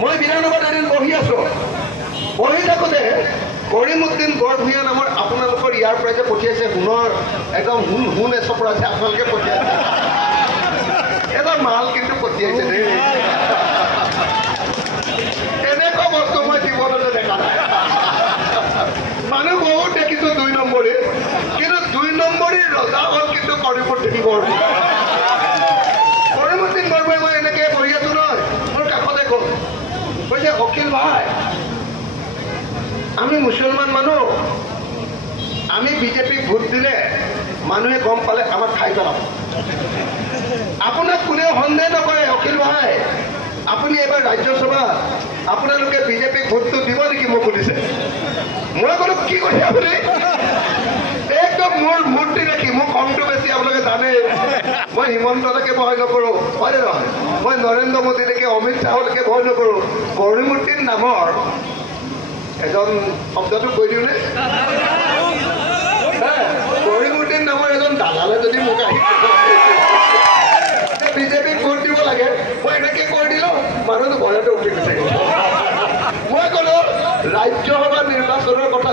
মই বিধানসভাত এদিন বহি আছো, বহি থাকোঁতে কৰিমউদ্দিন বৰভূঞা নামৰ আপোনালোকৰ ইয়াৰ পৰা যে পঠিয়াইছে সোণৰ একদম সোণ এচপৰা আছে আপোনালোকে পঠিয়াইছে, এটা মাল কিন্তু পঠিয়াইছে দেই। এনেকুৱা বস্তু মই জীৱনতে দেখা নাই। মানুহ বহুত দেখিছো 2 নম্বৰী, কিন্তু 2 নম্বৰী ৰজা হ'ল কিন্তু কৰিমউদ্দিন বৰভূঞা। কৰিমউদ্দিন বৰভূঞা মই এনেকে বহি আছো নহয়, মোৰ কাষতে গ'ল, কৈছে অখিল ভাই আমি মুছলমান মানুহ, আমি বিজেপিক ভোট দিলে মানুহে গম পালে আমাক খাই পেলাব। আপোনাক কোনেও সন্দেহ নকৰে অখিল ভাই, আপুনি এবাৰ ৰাজ্যসভা আপোনালোকে বিজেপিক ভোটটো দিব নেকি মোক সুধিছে। মই ক'লো কি কৈছে আপুনি? একদম মোৰ মূৰ্তি দেখি মোক কমটো বেছি আপোনালোকে জানে, মই হিমন্তলৈকে ভয় নকৰোঁ, হয়নে নহয়? মই নৰেন্দ্ৰ মোদীলৈকে অমিত শ্বাহলৈকে ভয় নকৰোঁ। কৰিমউদ্দিন নামৰ এজন শব্দটো কৈ দিওঁনে? কৰিমউদ্দিন নামৰ এজন দালালে যদি মোক আহি বিজেপিক ভোট দিব লাগে, মই এনেকে কৈ দিলোঁ, মানুহটো ভয়তে উঠি গৈছে। মই ক'লো ৰাজ্যসভা নিৰ্বাচনৰ কথা